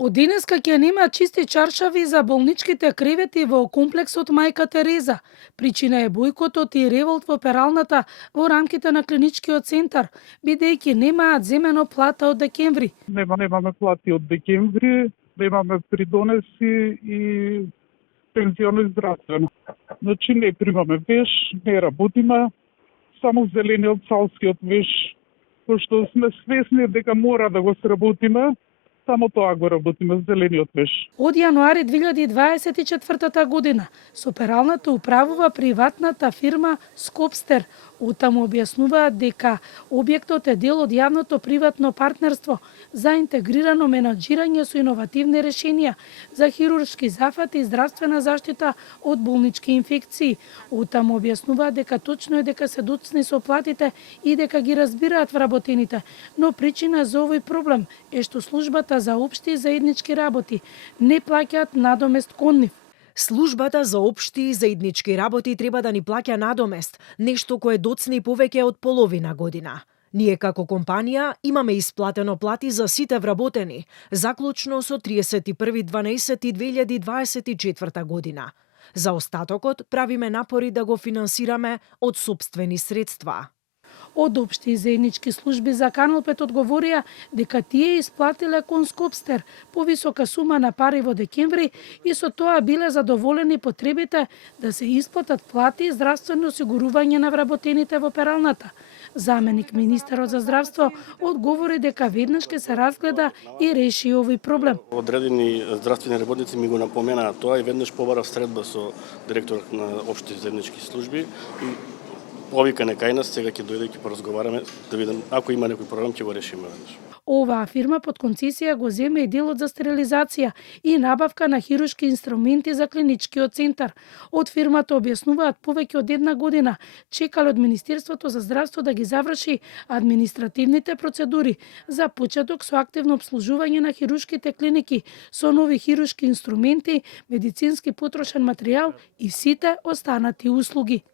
Од денеска ќе нема чисти чаршави за болничките кревети во комплексот Мајка Тереза. Причина е бојкотот и револт во пералната во рамките на клиничкиот центар, бидејќи немаат земено плата од декември. Немаме плати од декември, немаме придонеси и пензионно и здравствено. Значи не примаме веш, не работиме, само зелениот салскиот веш, пошто сме свесни дека мора да го сработиме, само тоа го работиме, зелениот веш. Од јануари 2024 година со пералната управува приватната фирма Скопстер. Оттаму објаснуваат дека објектот е дел од јавното приватно партнерство за интегрирано менаџирање со иновативни решенија за хируршки зафати и здравствена заштита од болнички инфекции. Оттаму објаснуваат дека точно е дека се доцни со платите и дека ги разбираат вработените, но причина за овој проблем е што службата за општи и заеднички работи не плаќаат надомест кон нив. Службата за општи и заеднички работи треба да ни плаќа надомест, нешто кое доцни повеќе од половина година. Ние како компанија имаме исплатено плати за сите вработени, заклучно со 31.12.2024 година. За остатокот правиме напори да го финансираме од сопствени средства. Од општи и заеднички служби за Канал 5 одговорија дека тие исплатиле кон Скопстер повисока сума на пари во декември и со тоа биле задоволени потребите да се исплатат плати и здравствено осигурување на вработените во пералната. Заменик министерот за здравство одговори дека веднаш ќе се разгледа и реши овој проблем. Одредени здравствени работници ми го напоменаа тоа и веднаш побарав средба со директорот на општи и заеднички служби. Повика некај нас, сега ќе дојде и ќе поразговараме да видам ако има некој проблем ќе го решиме веднаш. Оваа фирма под концесија го зема и делот за стерилизација и набавка на хируршки инструменти за клиничкиот центар. Од фирмата објаснуваат повеќе од една година чекале од Министерството за здравство да ги заврши административните процедури за почеток со активно обслужување на хируршките клиники со нови хируршки инструменти, медицински потрошен материјал и сите останати услуги.